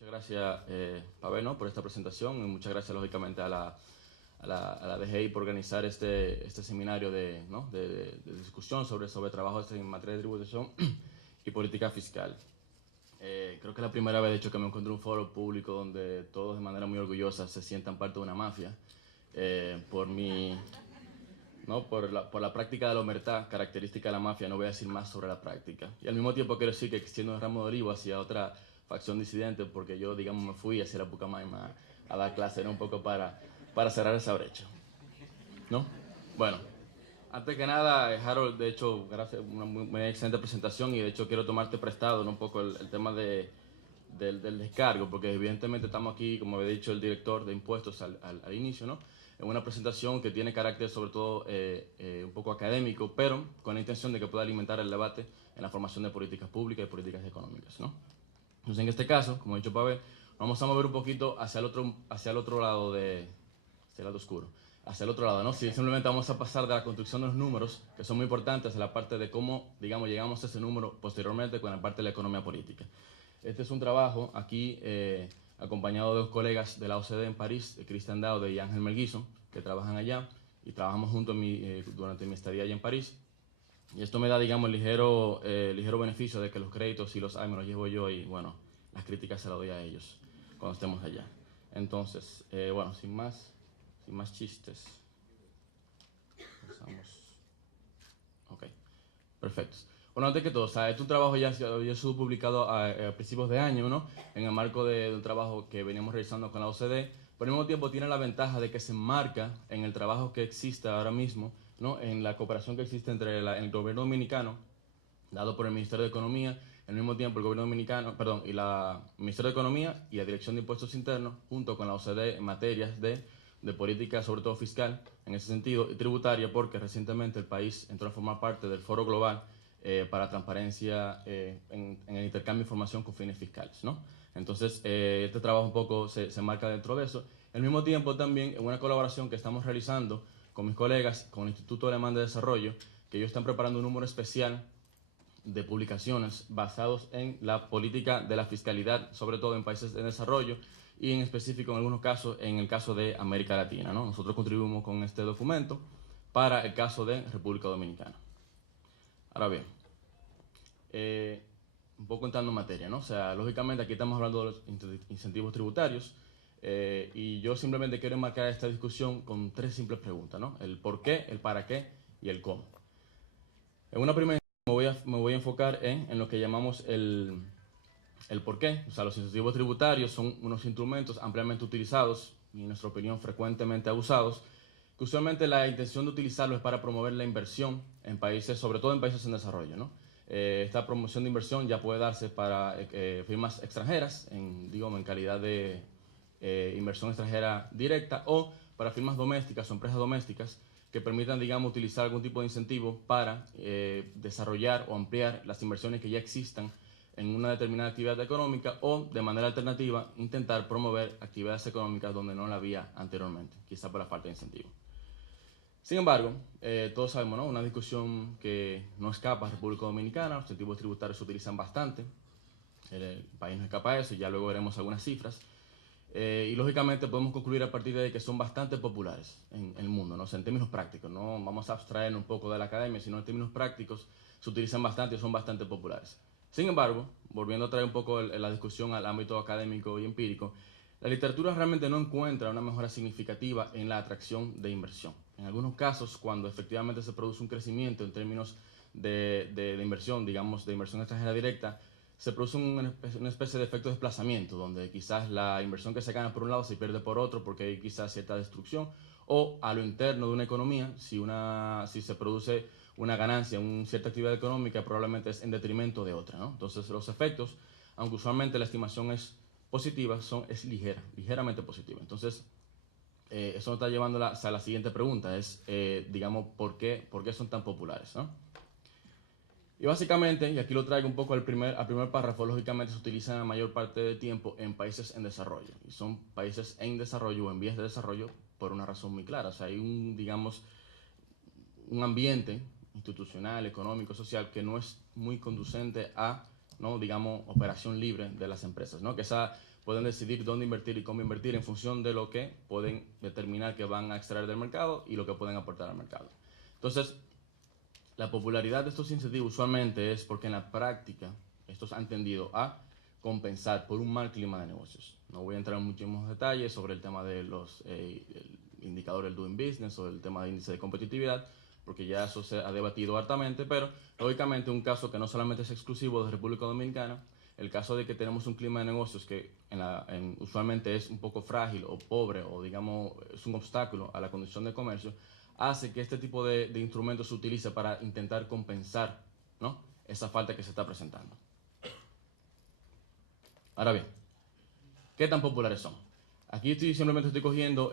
Muchas gracias, Pavel, ¿no?, por esta presentación, y muchas gracias, lógicamente, a la DGI por organizar este seminario de discusión sobre trabajos en materia de tributación y política fiscal. Creo que es la primera vez, de hecho, que me encuentro en un foro público donde todos, de manera muy orgullosa, se sientan parte de una mafia. Por la práctica de la omertá, característica de la mafia, no voy a decir más sobre la práctica. Y al mismo tiempo quiero decir que siendo un ramo de olivo hacia otra facción disidente, porque yo, digamos, me fui hacia la Pucamaima a dar clase, ¿no?, un poco para cerrar esa brecha, ¿no? Bueno, antes que nada, Harold, de hecho, gracias, una muy excelente presentación, y de hecho quiero tomarte prestado, ¿no?, un poco el tema del descargo, porque evidentemente estamos aquí, como había dicho el director de impuestos al inicio, ¿no?, en una presentación que tiene carácter sobre todo un poco académico, pero con la intención de que pueda alimentar el debate en la formación de políticas públicas y políticas económicas, ¿no? Entonces, en este caso, como he dicho Pavel, vamos a mover un poquito hacia el otro lado hacia el lado oscuro, hacia el otro lado, ¿no? Si simplemente vamos a pasar de la construcción de los números, que son muy importantes, a la parte de cómo, digamos, llegamos a ese número posteriormente con la parte de la economía política. Este es un trabajo aquí acompañado de dos colegas de la OCDE en París, Cristian Daude y Ángel Melguizo, que trabajan allá, y trabajamos juntos durante mi estadía allá en París. Y esto me da, digamos, el ligero beneficio de que los créditos, si los hay, me los llevo yo, y bueno, las críticas se las doy a ellos cuando estemos allá. Entonces, bueno, sin más chistes, pasamos. Ok, perfecto. Bueno, antes que todo, o sea, este es un trabajo ya sido publicado a principios de año, ¿no?, en el marco de un trabajo que veníamos realizando con la OCDE, pero al mismo tiempo tiene la ventaja de que se enmarca en el trabajo que existe ahora mismo, ¿no?, en la cooperación que existe entre el gobierno dominicano, dado por el Ministerio de Economía, al mismo tiempo el gobierno dominicano, perdón, y la Ministerio de Economía y la Dirección de Impuestos Internos, junto con la OCDE en materias de política, sobre todo fiscal, en ese sentido, y tributaria, porque recientemente el país entró a formar parte del Foro Global para transparencia en el intercambio de información con fines fiscales, ¿no? Entonces, este trabajo un poco se marca dentro de eso. Al mismo tiempo, también, en una colaboración que estamos realizando con mis colegas, con el Instituto Alemán de Desarrollo, que ellos están preparando un número especial de publicaciones basados en la política de la fiscalidad, sobre todo en países de desarrollo, y en específico, en algunos casos, en el caso de América Latina, ¿no? Nosotros contribuimos con este documento para el caso de República Dominicana. Ahora bien, un poco entrando en materia, ¿no? O sea, lógicamente aquí estamos hablando de los incentivos tributarios, y yo simplemente quiero enmarcar esta discusión con tres simples preguntas, ¿no? El por qué, el para qué y el cómo. En una primera me voy a enfocar en lo que llamamos el por qué. O sea, los incentivos tributarios son unos instrumentos ampliamente utilizados y, en nuestra opinión, frecuentemente abusados, que usualmente la intención de utilizarlos es para promover la inversión en países, sobre todo en países en desarrollo, ¿no? Esta promoción de inversión ya puede darse para firmas extranjeras, en calidad de inversión extranjera directa, o para firmas domésticas o empresas domésticas que permitan, digamos, utilizar algún tipo de incentivo para desarrollar o ampliar las inversiones que ya existan en una determinada actividad económica, o, de manera alternativa, intentar promover actividades económicas donde no la había anteriormente, quizá por la falta de incentivo. Sin embargo, todos sabemos, ¿no?, una discusión que no escapa a República Dominicana. Los incentivos tributarios se utilizan bastante, el país no escapa a eso, y ya luego veremos algunas cifras. Y lógicamente podemos concluir a partir de que son bastante populares en el mundo, ¿no? O sea, en términos prácticos, no vamos a abstraer un poco de la academia, sino en términos prácticos se utilizan bastante y son bastante populares. Sin embargo, volviendo a traer un poco la discusión al ámbito académico y empírico, la literatura realmente no encuentra una mejora significativa en la atracción de inversión. En algunos casos, cuando efectivamente se produce un crecimiento en términos de inversión, digamos, de inversión extranjera directa, se produce una especie de efecto de desplazamiento, donde quizás la inversión que se gana por un lado se pierde por otro, porque hay quizás cierta destrucción, o a lo interno de una economía, si se produce una ganancia en cierta actividad económica, probablemente es en detrimento de otra, ¿no? Entonces, los efectos, aunque usualmente la estimación es positiva, es ligeramente positiva. Entonces, eso nos está llevando a la siguiente pregunta, es, digamos, ¿por qué son tan populares, ¿no? Y básicamente, y aquí lo traigo un poco al primer párrafo, lógicamente se utilizan la mayor parte del tiempo en países en desarrollo. Y son países en desarrollo o en vías de desarrollo por una razón muy clara. O sea, hay digamos, un ambiente institucional, económico, social, que no es muy conducente a ¿no? Digamos, operación libre de las empresas, ¿no? Que pueden decidir dónde invertir y cómo invertir en función de lo que pueden determinar que van a extraer del mercado y lo que pueden aportar al mercado. Entonces, la popularidad de estos incentivos usualmente es porque en la práctica estos han tendido a compensar por un mal clima de negocios. No voy a entrar en muchísimos detalles sobre el tema de los indicadores del Doing Business o el tema de índice de competitividad, porque ya eso se ha debatido hartamente, pero lógicamente un caso que no solamente es exclusivo de República Dominicana, el caso de que tenemos un clima de negocios que usualmente es un poco frágil o pobre o digamos es un obstáculo a la condición de comercio, hace que este tipo de instrumentos se utilice para intentar compensar, ¿no?, esa falta que se está presentando. Ahora bien, ¿qué tan populares son? Aquí simplemente estoy cogiendo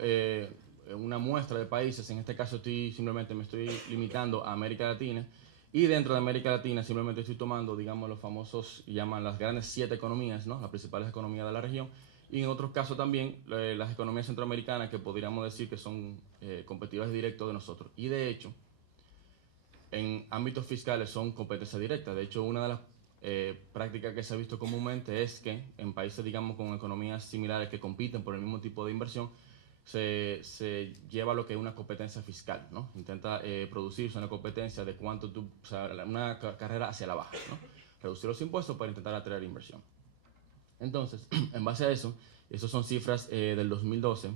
una muestra de países, en este caso simplemente me estoy limitando a América Latina, y dentro de América Latina simplemente estoy tomando, digamos, los famosos, llaman las grandes 7 economías, ¿no?, las principales economías de la región, y en otros casos también las economías centroamericanas que podríamos decir que son competidores directos de nosotros. Y de hecho, en ámbitos fiscales son competencia directa. De hecho, una de las prácticas que se ha visto comúnmente es que en países, digamos, con economías similares que compiten por el mismo tipo de inversión, se lleva lo que es una competencia fiscal, ¿no? Intenta producirse una competencia de cuánto o sea, una carrera hacia la baja, ¿no? Reducir los impuestos para intentar atraer inversión. Entonces, en base a eso, esas son cifras del 2012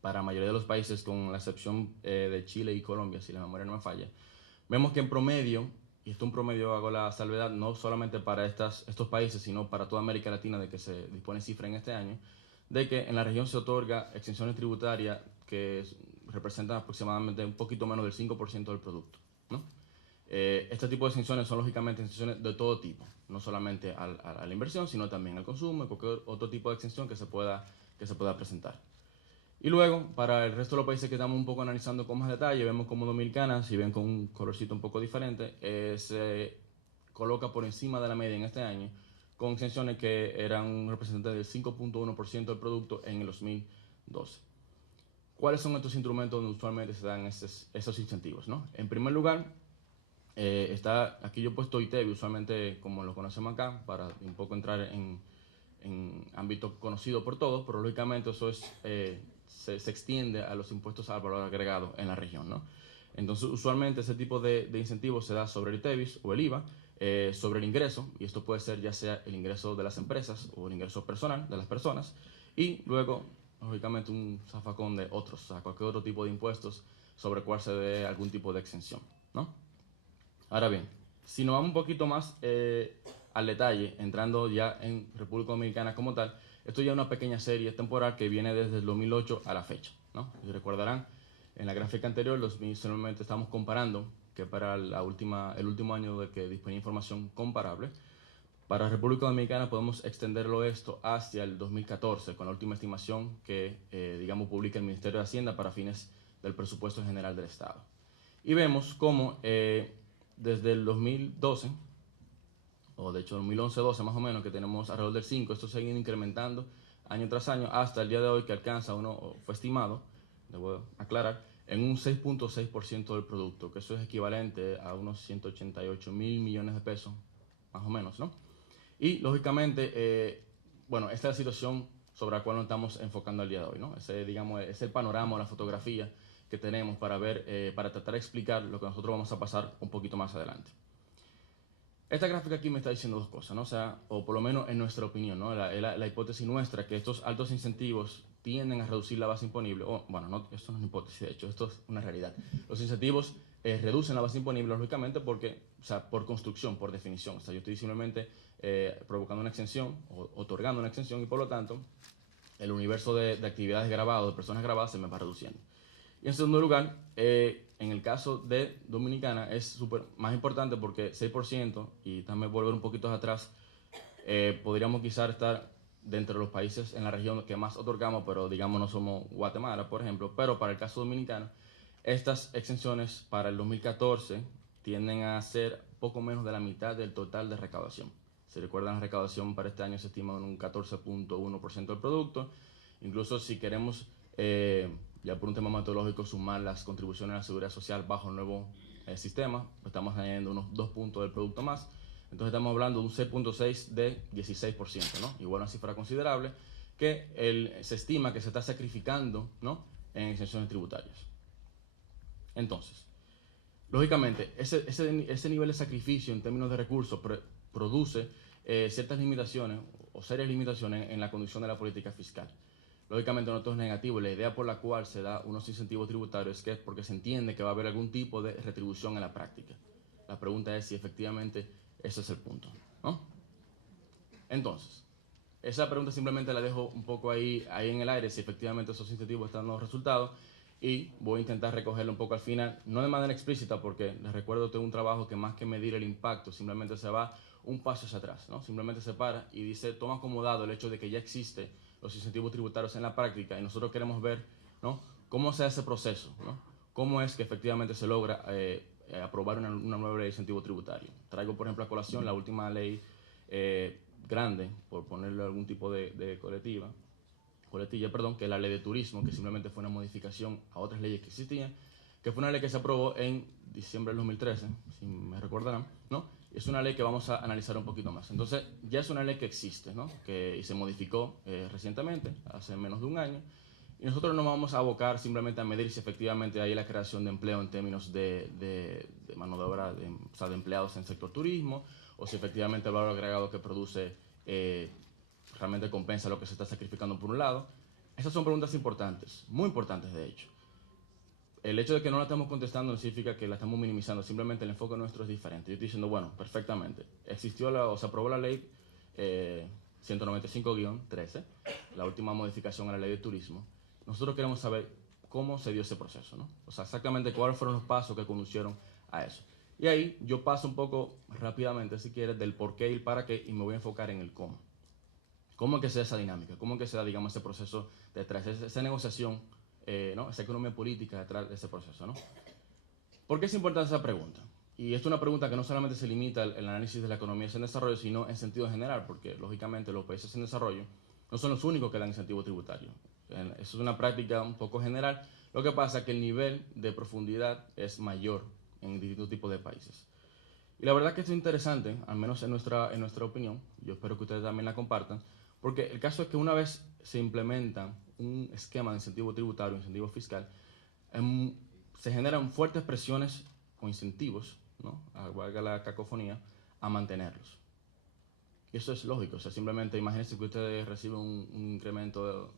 para la mayoría de los países, con la excepción de Chile y Colombia, si la memoria no me falla. Vemos que en promedio, y esto es un promedio, hago la salvedad, no solamente para estos países, sino para toda América Latina, de que se dispone cifra en este año, de que en la región se otorga exenciones tributarias que representan aproximadamente un poquito menos del 5% del producto, ¿no? Este tipo de exenciones son lógicamente exenciones de todo tipo, no solamente a la inversión, sino también al consumo y cualquier otro tipo de exención que se pueda presentar. Y luego, para el resto de los países que estamos un poco analizando con más detalle, vemos como Dominicana, si ven con un colorcito un poco diferente, se coloca por encima de la media en este año, con exenciones que eran un representante del 5.1% del producto en el 2012. ¿Cuáles son estos instrumentos donde usualmente se dan esos incentivos, ¿no? En primer lugar, está aquí yo he puesto ITEVI, usualmente como lo conocemos acá, para un poco entrar en ámbito conocido por todos, pero lógicamente eso se extiende a los impuestos al valor agregado en la región, ¿no? Entonces, usualmente ese tipo de incentivos se da sobre el ITEVIS o el IVA, sobre el ingreso, y esto puede ser ya sea el ingreso de las empresas o el ingreso personal de las personas, y luego, lógicamente, un zafacón de otros, o sea, cualquier otro tipo de impuestos sobre el cual se dé algún tipo de exención, ¿no? Ahora bien, si nos vamos un poquito más al detalle, entrando ya en República Dominicana como tal, esto ya es una pequeña serie temporal que viene desde el 2008 a la fecha, ¿no? Y recordarán, en la gráfica anterior, solamente estamos comparando que para el último año de que disponía información comparable. Para República Dominicana podemos extenderlo esto hacia el 2014, con la última estimación que, digamos, publica el Ministerio de Hacienda para fines del presupuesto general del Estado. Y vemos cómo desde el 2012, o de hecho 2011-12 más o menos, que tenemos alrededor del 5, esto se ha ido incrementando año tras año hasta el día de hoy, que alcanza fue estimado, debo aclarar, en un 6.6% del producto, que eso es equivalente a unos 188 mil millones de pesos, más o menos, ¿no? Y lógicamente, bueno, esta es la situación sobre la cual nos estamos enfocando el día de hoy, ¿no? Digamos, es el panorama, la fotografía que tenemos para ver, para tratar de explicar lo que nosotros vamos a pasar un poquito más adelante. Esta gráfica aquí me está diciendo dos cosas, ¿no? O sea, o por lo menos en nuestra opinión, ¿no? La hipótesis nuestra, que estos altos incentivos tienden a reducir la base imponible, bueno, no, esto no es una hipótesis, de hecho, esto es una realidad. Los incentivos reducen la base imponible, lógicamente, porque, o sea, por construcción, por definición. O sea, yo estoy simplemente provocando una exención, o otorgando una exención, y por lo tanto, el universo de actividades grabadas, de personas grabadas, se me va reduciendo. Y en segundo lugar, en el caso de Dominicana es más importante porque 6%, y también volver un poquito atrás, podríamos quizás estar dentro de los países en la región que más otorgamos, pero digamos no somos Guatemala, por ejemplo. Pero para el caso dominicano, estas exenciones para el 2014 tienden a ser poco menos de la mitad del total de recaudación. Si recuerdan, la recaudación para este año se estima en un 14.1% del producto. Incluso si queremos, ya por un tema metodológico, sumar las contribuciones a la seguridad social bajo el nuevo sistema, estamos añadiendo unos 2 puntos del producto más. Entonces estamos hablando de un 6.6 de 16%, ¿no? Igual una cifra considerable que se estima que se está sacrificando, ¿no?, en exenciones tributarias. Entonces, lógicamente, ese nivel de sacrificio en términos de recursos produce ciertas limitaciones o serias limitaciones en la conducción de la política fiscal. Lógicamente no todo es negativo, la idea por la cual se da unos incentivos tributarios es que es porque se entiende que va a haber algún tipo de retribución en la práctica. La pregunta es si efectivamente ese es el punto, ¿no? Entonces, esa pregunta simplemente la dejo un poco ahí en el aire, si efectivamente esos incentivos están dando resultados, y voy a intentar recogerlo un poco al final, no de manera explícita, porque les recuerdo que es un trabajo que más que medir el impacto, simplemente se va un paso hacia atrás, ¿no? Simplemente se para y dice, toma como dado el hecho de que ya existe los incentivos tributarios en la práctica y nosotros queremos ver, ¿no?, cómo se hace ese proceso, ¿no? Cómo es que efectivamente se logra aprobar una nueva ley de incentivo tributario. Traigo, por ejemplo, a colación la última ley grande, por ponerle algún tipo de coletilla, que es la ley de turismo, que simplemente fue una modificación a otras leyes que existían, que fue una ley que se aprobó en diciembre del 2013, si me recordarán, ¿no? Es una ley que vamos a analizar un poquito más. Entonces, ya es una ley que existe, ¿no?, y se modificó recientemente, hace menos de un año, y nosotros nos vamos a abocar simplemente a medir si efectivamente hay la creación de empleo en términos de mano de obra, o sea, de empleados en el sector turismo, o si efectivamente el valor agregado que produce realmente compensa lo que se está sacrificando por un lado. Esas son preguntas importantes, muy importantes de hecho. El hecho de que no la estamos contestando no significa que la estamos minimizando, simplemente el enfoque nuestro es diferente. Yo estoy diciendo, bueno, perfectamente, se aprobó la ley 195-13, la última modificación a la ley de turismo. Nosotros queremos saber cómo se dio ese proceso, ¿no? O sea, exactamente cuáles fueron los pasos que conducieron a eso. Y ahí yo paso un poco rápidamente, si quieres, del por qué y el para qué, y me voy a enfocar en el cómo. ¿Cómo es que se da esa dinámica? ¿Cómo es que se da, digamos, ese proceso detrás, esa negociación, ¿no?, esa economía política detrás de ese proceso, ¿no? ¿Por qué es importante esa pregunta? Y esto es una pregunta que no solamente se limita al análisis de la economía en desarrollo, sino en sentido general, porque lógicamente los países en desarrollo no son los únicos que dan incentivo tributario. Eso es una práctica un poco general. Lo que pasa es que el nivel de profundidad es mayor en distintos tipos de países. Y la verdad que esto es interesante, al menos en nuestra opinión, yo espero que ustedes también la compartan, porque el caso es que una vez se implementa un esquema de incentivo tributario, incentivo fiscal, se generan fuertes presiones o incentivos, ¿no?, valga la cacofonía, a mantenerlos. Y eso es lógico, o sea, simplemente imagínense que ustedes reciben un incremento,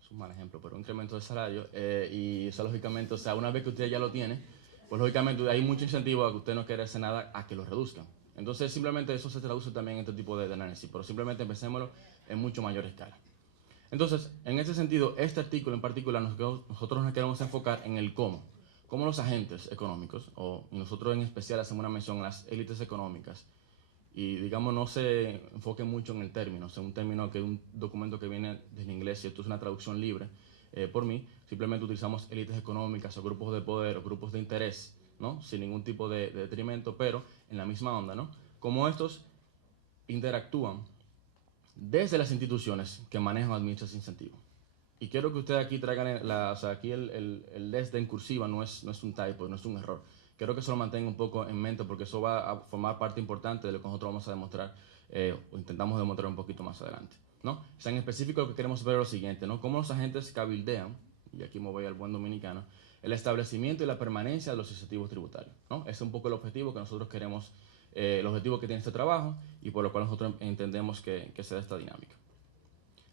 es un mal ejemplo, pero un incremento de salario, y eso lógicamente, o sea, una vez que usted ya lo tiene, pues lógicamente hay mucho incentivo a que usted no quiera hacer nada a que lo reduzcan. Entonces simplemente eso se traduce también en este tipo de análisis, pero simplemente empesémoslo en mucho mayor escala. Entonces, en ese sentido, este artículo en particular, nosotros nos queremos enfocar en el cómo los agentes económicos, y nosotros en especial hacemos una mención a las élites económicas, y digamos no se enfoque mucho en el término, o sea, un término que es un documento que viene del inglés y esto es una traducción libre por mí, simplemente utilizamos élites económicas o grupos de poder o grupos de interés, ¿no?, sin ningún tipo de detrimento, pero en la misma onda, ¿no?, como estos interactúan desde las instituciones que manejan o administran ese incentivo. Y quiero que ustedes aquí traigan, o sea, aquí el desde en cursiva no es un typo, no es un error. Quiero que eso lo mantengan un poco en mente porque eso va a formar parte importante de lo que nosotros vamos a demostrar o intentamos demostrar un poquito más adelante, ¿no? O sea, en específico lo que queremos ver es lo siguiente, ¿no? Cómo los agentes cabildean, y aquí me voy al buen dominicano, el establecimiento y la permanencia de los incentivos tributarios, ¿no? Ese es un poco el objetivo que nosotros queremos, el objetivo que tiene este trabajo y por lo cual nosotros entendemos que se da esta dinámica.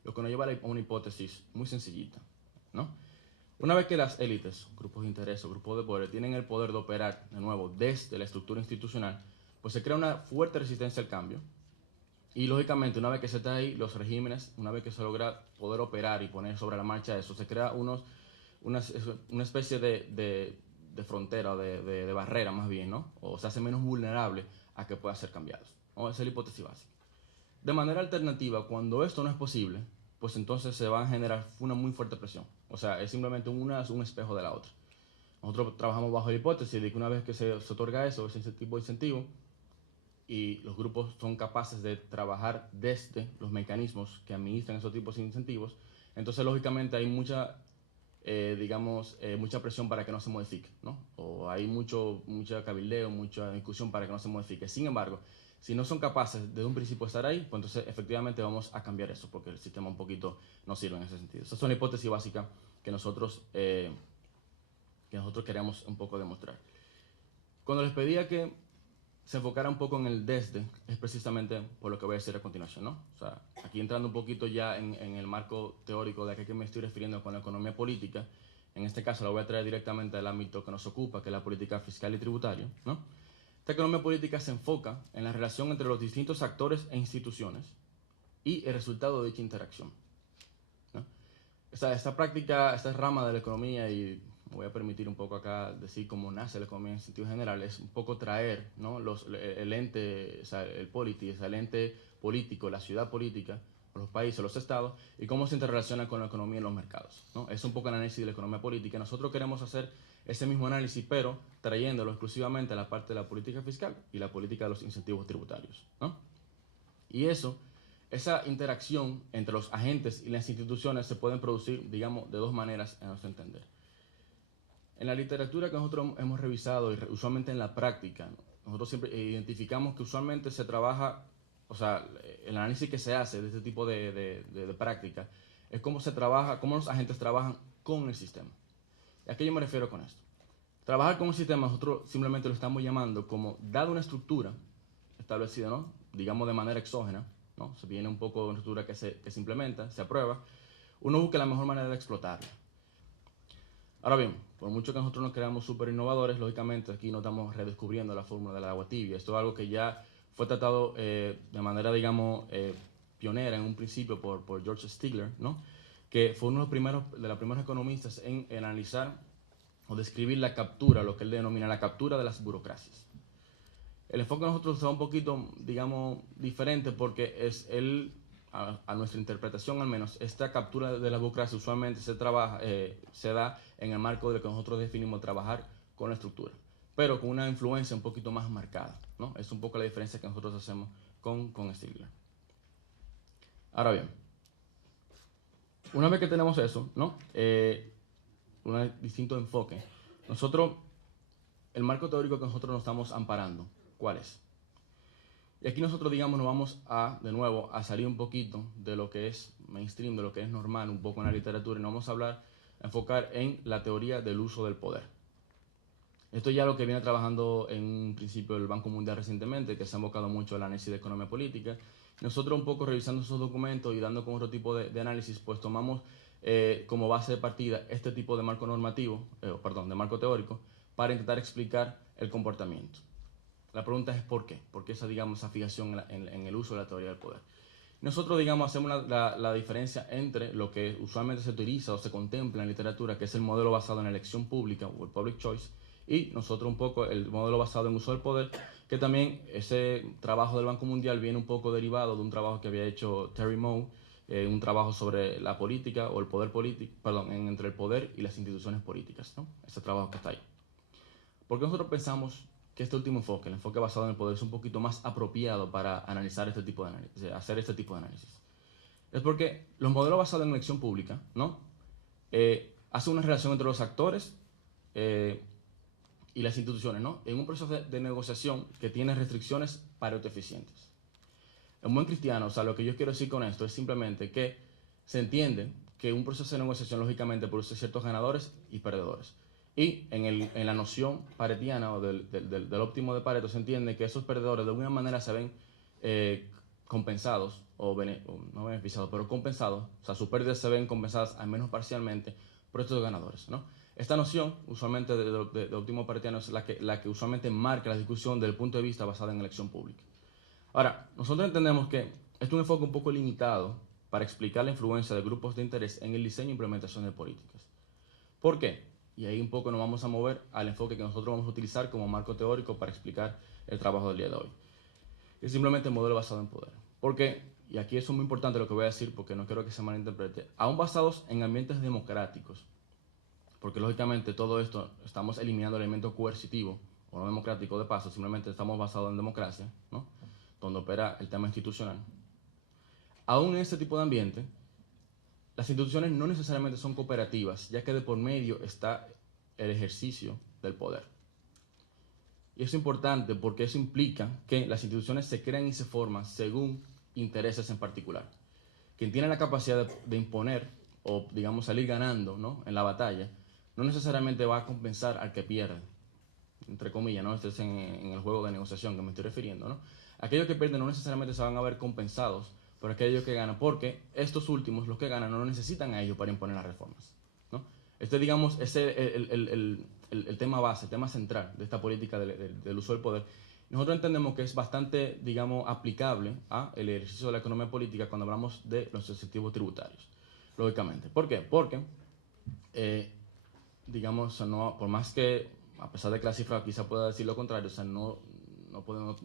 Lo que nos lleva a una hipótesis muy sencillita, ¿no? Una vez que las élites, grupos de interés o grupos de poder tienen el poder de operar de nuevo desde la estructura institucional, pues se crea una fuerte resistencia al cambio y lógicamente una vez que se está ahí, los regímenes, una vez que se logra poder operar y poner sobre la marcha eso, se crea una especie de frontera o de barrera más bien, ¿no? O se hace menos vulnerable a que puedan ser cambiados, ¿no? Esa es la hipótesis básica. De manera alternativa, cuando esto no es posible, pues entonces se va a generar una muy fuerte presión. O sea, es simplemente una es un espejo de la otra. Nosotros trabajamos bajo la hipótesis de que una vez que se otorga eso, ese tipo de incentivo, y los grupos son capaces de trabajar desde los mecanismos que administran esos tipos de incentivos, entonces lógicamente hay mucha presión para que no se modifique, ¿no? O hay mucha cabildeo, mucha discusión para que no se modifique. Sin embargo, Si no son capaces desde un principio de estar ahí, pues entonces efectivamente vamos a cambiar eso, porque el sistema un poquito no sirve en ese sentido. Esa es una hipótesis básica que nosotros queríamos un poco demostrar. Cuando les pedía que se enfocara un poco en el desde, es precisamente por lo que voy a decir a continuación, ¿no? O sea, aquí entrando un poquito ya en el marco teórico de a qué me estoy refiriendo con la economía política, en este caso la voy a traer directamente al ámbito que nos ocupa, que es la política fiscal y tributaria, ¿no? Esta economía política se enfoca en la relación entre los distintos actores e instituciones y el resultado de dicha interacción, ¿no? Esta práctica, esta rama de la economía, y me voy a permitir un poco acá decir cómo nace la economía en sentido general, es un poco traer, ¿no? el ente, o sea, el polity, o sea, el ente político, la ciudad política, los países, los estados, y cómo se interrelaciona con la economía en los mercados, ¿no? Es un poco el análisis de la economía política. Nosotros queremos hacer ese mismo análisis, pero trayéndolo exclusivamente a la parte de la política fiscal y la política de los incentivos tributarios, ¿no? Y esa interacción entre los agentes y las instituciones se pueden producir, digamos, de dos maneras en nuestro entender. En la literatura que nosotros hemos revisado y usualmente en la práctica, ¿no? Nosotros siempre identificamos que usualmente se trabaja, o sea, el análisis que se hace de este tipo de práctica es cómo se trabaja, cómo los agentes trabajan con el sistema. ¿A qué yo me refiero con esto? Trabajar con un sistema, nosotros simplemente lo estamos llamando como, dada una estructura establecida, ¿no? Digamos de manera exógena, ¿no? Se viene un poco de una estructura que se implementa, se aprueba, uno busca la mejor manera de explotarla. Ahora bien, por mucho que nosotros nos creamos súper innovadores, lógicamente aquí no estamos redescubriendo la fórmula del agua tibia. Esto es algo que ya fue tratado de manera, digamos, pionera en un principio por George Stigler, ¿no? Que fue uno de los primeros economistas en analizar o describir la captura, lo que él denomina la captura de las burocracias. El enfoque de nosotros está un poquito, digamos, diferente porque es a nuestra interpretación al menos, esta captura de la burocracia usualmente se da en el marco de lo que nosotros definimos trabajar con la estructura, pero con una influencia un poquito más marcada, ¿no? Es un poco la diferencia que nosotros hacemos con Stigler. Ahora bien, una vez que tenemos eso, ¿no? Un distinto enfoque, el marco teórico que nosotros nos estamos amparando, ¿cuál es? Y aquí nosotros, digamos, nos vamos de nuevo, a salir un poquito de lo que es mainstream, de lo que es normal, un poco en la literatura, y nos vamos a enfocar en la teoría del uso del poder. Esto ya es lo que viene trabajando en un principio el Banco Mundial recientemente, que se ha enfocado mucho al análisis de economía política. Nosotros un poco revisando esos documentos y dando con otro tipo de análisis, pues tomamos como base de partida este tipo de marco normativo, de marco teórico, para intentar explicar el comportamiento. La pregunta es ¿por qué? ¿Por qué esa fijación en el uso de la teoría del poder? Nosotros, digamos, hacemos la diferencia entre lo que usualmente se utiliza o se contempla en literatura, que es el modelo basado en la elección pública o el public choice, y nosotros un poco el modelo basado en uso del poder, que también ese trabajo del Banco Mundial viene un poco derivado de un trabajo que había hecho Terry Moe, un trabajo sobre la política o el poder político, entre el poder y las instituciones políticas, ¿no? Ese trabajo que está ahí. ¿Por qué nosotros pensamos que este último enfoque, el enfoque basado en el poder, es un poquito más apropiado para analizar este tipo de análisis, hacer este tipo de análisis? Es porque los modelos basados en elección pública, ¿no? Hacen una relación entre los actores y las instituciones, ¿no? En un proceso de negociación que tiene restricciones para autoeficientes. En buen cristiano, o sea, lo que yo quiero decir con esto es simplemente que se entiende que un proceso de negociación lógicamente produce ciertos ganadores y perdedores. Y en la noción paretiana o del óptimo de Pareto se entiende que esos perdedores de alguna manera se ven compensados, no beneficiados, pero compensados, o sea, sus pérdidas se ven compensadas al menos parcialmente por estos ganadores, ¿no? Esta noción, usualmente de óptimo paretiano, es la que usualmente marca la discusión desde el punto de vista basado en elección pública. Ahora, nosotros entendemos que esto es un enfoque un poco limitado para explicar la influencia de grupos de interés en el diseño e implementación de políticas. ¿Por qué? Y ahí un poco nos vamos a mover al enfoque que nosotros vamos a utilizar como marco teórico para explicar el trabajo del día de hoy. Es simplemente el modelo basado en poder. Porque, y aquí es muy importante lo que voy a decir porque no quiero que se malinterprete, aún basados en ambientes democráticos, porque lógicamente todo esto estamos eliminando el elemento coercitivo o no democrático de paso, simplemente estamos basados en democracia, ¿no? Donde opera el tema institucional. Aún en este tipo de ambiente, las instituciones no necesariamente son cooperativas, ya que de por medio está el ejercicio del poder. Y eso es importante porque eso implica que las instituciones se crean y se forman según intereses en particular. Quien tiene la capacidad de imponer o, digamos, salir ganando, ¿no?, en la batalla, no necesariamente va a compensar al que pierde, entre comillas, ¿no? Esto es en el juego de negociación que me estoy refiriendo, ¿no? Aquellos que pierden no necesariamente se van a ver compensados por aquellos que ganan, porque estos últimos, los que ganan, no necesitan a ellos para imponer las reformas, ¿no? Este, digamos, es el tema base, el tema central de esta política del uso del poder. Nosotros entendemos que es bastante, digamos, aplicable a el ejercicio de la economía política cuando hablamos de los incentivos tributarios, lógicamente. ¿Por qué? Porque, digamos, no, por más que, a pesar de que la cifra quizá pueda decir lo contrario, o sea, no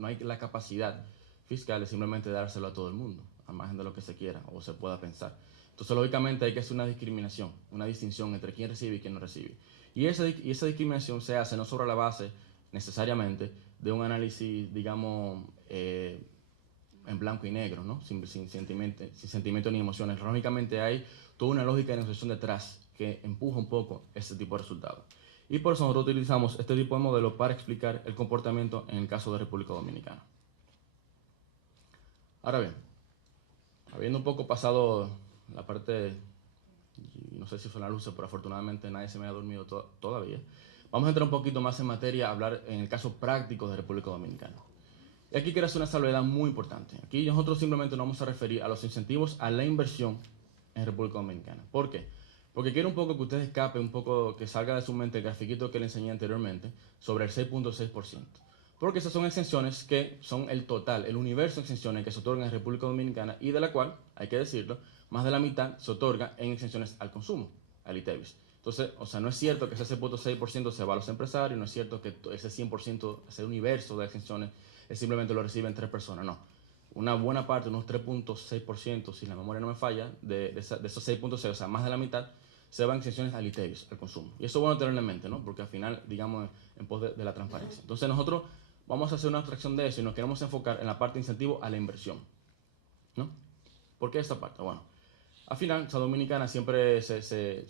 hay la capacidad fiscal de simplemente dárselo a todo el mundo, al margen de lo que se quiera o se pueda pensar. Entonces, lógicamente, hay que hacer una discriminación, una distinción entre quién recibe y quién no recibe. Y esa discriminación se hace no sobre la base, necesariamente, de un análisis, digamos, en blanco y negro, ¿no? Sin sentimiento ni emociones. Lógicamente, hay toda una lógica de negociación detrás que empuja un poco este tipo de resultados. Y por eso nosotros utilizamos este tipo de modelo para explicar el comportamiento en el caso de República Dominicana. Ahora bien, habiendo un poco pasado la parte, no sé si son las luces, pero afortunadamente nadie se me ha dormido todavía, vamos a entrar un poquito más en materia, a hablar en el caso práctico de República Dominicana. Y aquí quiero hacer una salvedad muy importante. Aquí nosotros simplemente nos vamos a referir a los incentivos a la inversión en República Dominicana. ¿Por qué? Porque quiero un poco que usted escape, un poco que salga de su mente el grafiquito que le enseñé anteriormente sobre el 6.6%. Porque esas son exenciones que son el total, el universo de exenciones que se otorgan en República Dominicana y de la cual, hay que decirlo, más de la mitad se otorga en exenciones al consumo, al ITEVIS. Entonces, o sea, no es cierto que ese 6.6% se va a los empresarios, no es cierto que ese 100%, ese universo de exenciones, simplemente lo reciben 3 personas, no. Una buena parte, unos 3.6%, si la memoria no me falla, de esos 6.6, o sea, más de la mitad, se van exenciones al ITEVIS, al consumo. Y eso es bueno tenerlo en mente, ¿no? Porque al final, digamos, en pos de la transparencia. Entonces nosotros vamos a hacer una abstracción de eso y nos queremos enfocar en la parte de incentivo a la inversión, ¿no? ¿Por qué esta parte? Bueno, al final, San Dominicana siempre se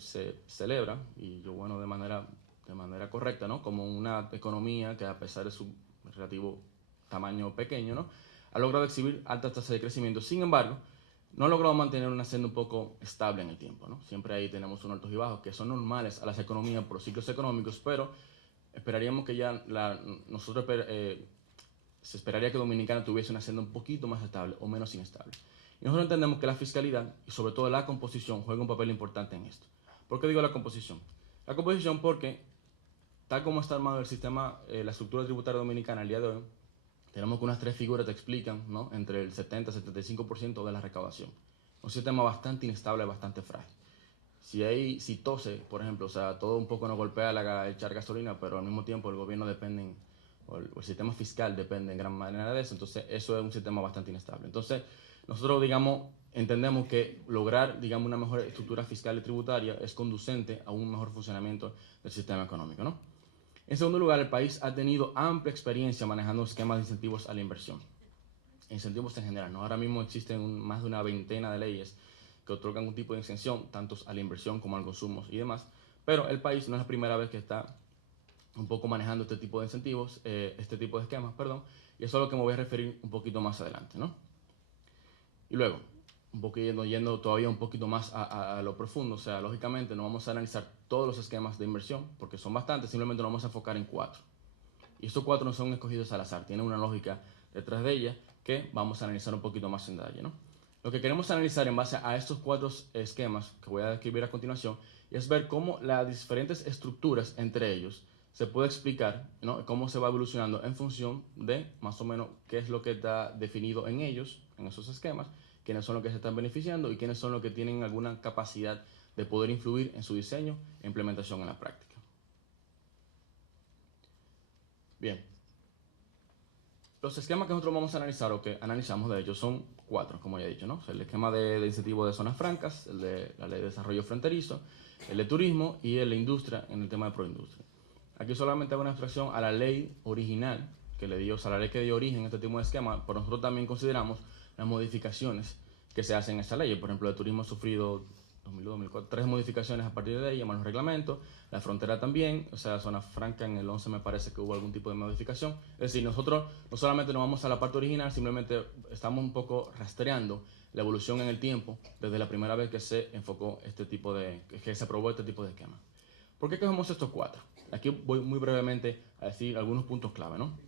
celebra, y yo, bueno, de manera correcta, ¿no?, como una economía que, a pesar de su relativo tamaño pequeño, ¿no?, ha logrado exhibir altas tasas de crecimiento. Sin embargo, no ha logrado mantener una senda un poco estable en el tiempo, ¿no? Siempre ahí tenemos unos altos y bajos que son normales a las economías por ciclos económicos, pero esperaríamos que ya se esperaría que Dominicana tuviese una senda un poquito más estable o menos inestable. Y nosotros entendemos que la fiscalidad y sobre todo la composición juega un papel importante en esto. ¿Por qué digo la composición? La composición porque, tal como está armado el sistema, la estructura tributaria dominicana al día de hoy, tenemos que unas 3 figuras te explican, ¿no?, entre el 70 y 75% de la recaudación. Un sistema bastante inestable, bastante frágil. Si tose, por ejemplo, o sea, todo un poco nos golpea echar gasolina, pero al mismo tiempo el gobierno depende, o el sistema fiscal depende en gran manera de eso, entonces eso es un sistema bastante inestable. Entonces, nosotros, digamos, entendemos que lograr, digamos, una mejor estructura fiscal y tributaria es conducente a un mejor funcionamiento del sistema económico, ¿no? En segundo lugar, el país ha tenido amplia experiencia manejando esquemas de incentivos a la inversión. Incentivos en general, ¿no? Ahora mismo existen más de una veintena de leyes que otorgan un tipo de exención, tanto a la inversión como al consumo y demás, pero el país no es la primera vez que está un poco manejando este tipo de incentivos, este tipo de esquemas, perdón, y eso es a lo que me voy a referir un poquito más adelante, ¿no? Y luego, un poquito yendo todavía un poquito más a lo profundo, o sea, lógicamente no vamos a analizar todos los esquemas de inversión, porque son bastantes, simplemente nos vamos a enfocar en 4. Y estos 4 no son escogidos al azar, tienen una lógica detrás de ella que vamos a analizar un poquito más en detalle, ¿no? Lo que queremos analizar en base a estos 4 esquemas que voy a describir a continuación es ver cómo las diferentes estructuras entre ellos se puede explicar, ¿no?, cómo se va evolucionando en función de más o menos qué es lo que está definido en ellos, en esos esquemas, quiénes son los que se están beneficiando y quiénes son los que tienen alguna capacidad de poder influir en su diseño e implementación en la práctica. Bien, los esquemas que nosotros vamos a analizar o que analizamos de ellos son 4, como ya he dicho, ¿no? O sea, el esquema de incentivo de zonas francas, el de la ley de desarrollo fronterizo, el de turismo y el de industria en el tema de proindustria. Aquí solamente hago una abstracción a la ley original que le dio, o sea, la ley que dio origen a este tipo de esquema, pero nosotros también consideramos las modificaciones que se hacen en esta ley. Por ejemplo, el turismo ha sufrido 2004, 3 modificaciones a partir de ahí, más los reglamentos, la frontera también, o sea, la zona franca en el 11 me parece que hubo algún tipo de modificación. Es decir, nosotros no solamente nos vamos a la parte original, simplemente estamos un poco rastreando la evolución en el tiempo desde la primera vez que se enfocó que se aprobó este tipo de esquema. ¿Por qué cogemos estos 4? Aquí voy muy brevemente a decir algunos puntos clave, ¿no?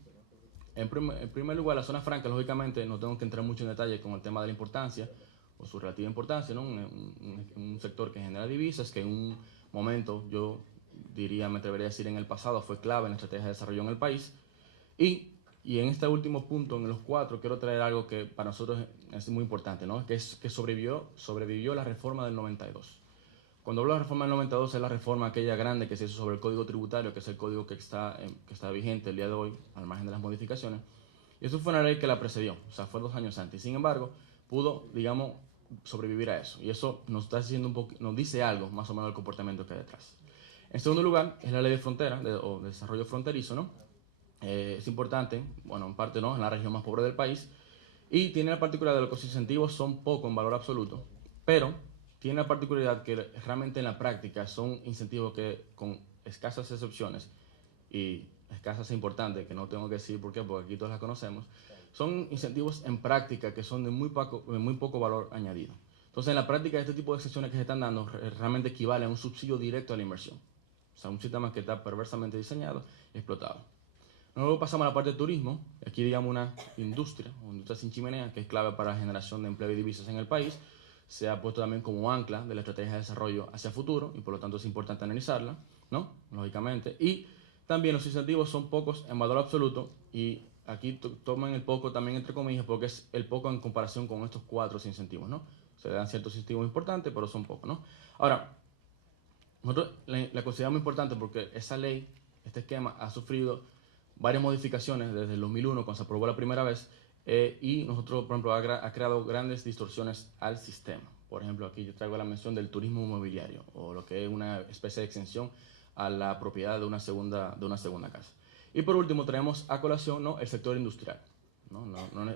En primer lugar, la zona franca, lógicamente, no tengo que entrar mucho en detalle con el tema de la importancia o su relativa importancia, ¿no? Un sector que genera divisas, que en un momento, yo diría, me atrevería a decir en el pasado, fue clave en la estrategia de desarrollo en el país. Y en este último punto, en los 4, quiero traer algo que para nosotros es muy importante, ¿no? Que sobrevivió la reforma del 92. Cuando hablo de la reforma del 92 es la reforma aquella grande que se hizo sobre el Código Tributario, que es el código que está vigente el día de hoy, al margen de las modificaciones. Y eso fue una ley que la precedió, o sea, fue 2 años antes. Sin embargo, pudo, digamos, sobrevivir a eso. Y eso nos está diciendo nos dice algo más o menos del comportamiento que hay detrás. En segundo lugar, es la ley de frontera, o de desarrollo fronterizo, ¿no? Es importante, bueno, en parte no, en la región más pobre del país. Y tiene la particularidad de que los incentivos son poco en valor absoluto, pero tiene la particularidad que realmente en la práctica son incentivos que, con escasas excepciones, y escasas e importantes, que no tengo que decir por qué, porque aquí todos las conocemos, son incentivos en práctica que son de muy poco valor añadido. Entonces, en la práctica, este tipo de excepciones que se están dando realmente equivale a un subsidio directo a la inversión. O sea, un sistema que está perversamente diseñado y explotado. Luego pasamos a la parte de turismo. Aquí, digamos, una industria sin chimenea, que es clave para la generación de empleo y divisas en el país. Se ha puesto también como ancla de la estrategia de desarrollo hacia futuro y por lo tanto es importante analizarla, ¿no? Lógicamente. Y también los incentivos son pocos en valor absoluto y aquí toman el poco también entre comillas porque es el poco en comparación con estos 4 incentivos, ¿no? Se dan ciertos incentivos importantes, pero son pocos, ¿no? Ahora, nosotros la consideramos importante porque esa ley, este esquema, ha sufrido varias modificaciones desde el 2001, cuando se aprobó la primera vez, y nosotros, por ejemplo, ha creado grandes distorsiones al sistema. Por ejemplo, aquí yo traigo la mención del turismo inmobiliario, o lo que es una especie de exención a la propiedad de una segunda casa. Y por último, traemos a colación, ¿no?, el sector industrial.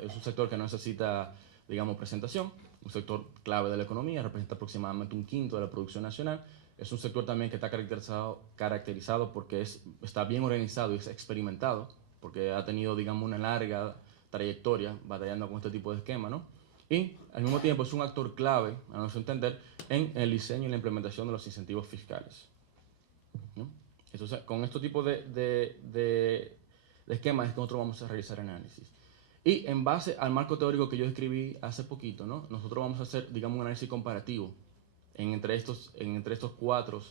Es un sector que no necesita, digamos, presentación, un sector clave de la economía, representa aproximadamente 1/5 de la producción nacional. Es un sector también que está caracterizado porque está bien organizado y es experimentado, porque ha tenido, digamos, una larga trayectoria batallando con este tipo de esquema, ¿no? Y al mismo tiempo es un actor clave, a nuestro entender, en el diseño y la implementación de los incentivos fiscales, ¿no? Entonces, con este tipo de esquemas es que nosotros vamos a realizar análisis. Y en base al marco teórico que yo escribí hace poquito, ¿no?, nosotros vamos a hacer, digamos, un análisis comparativo entre estos 4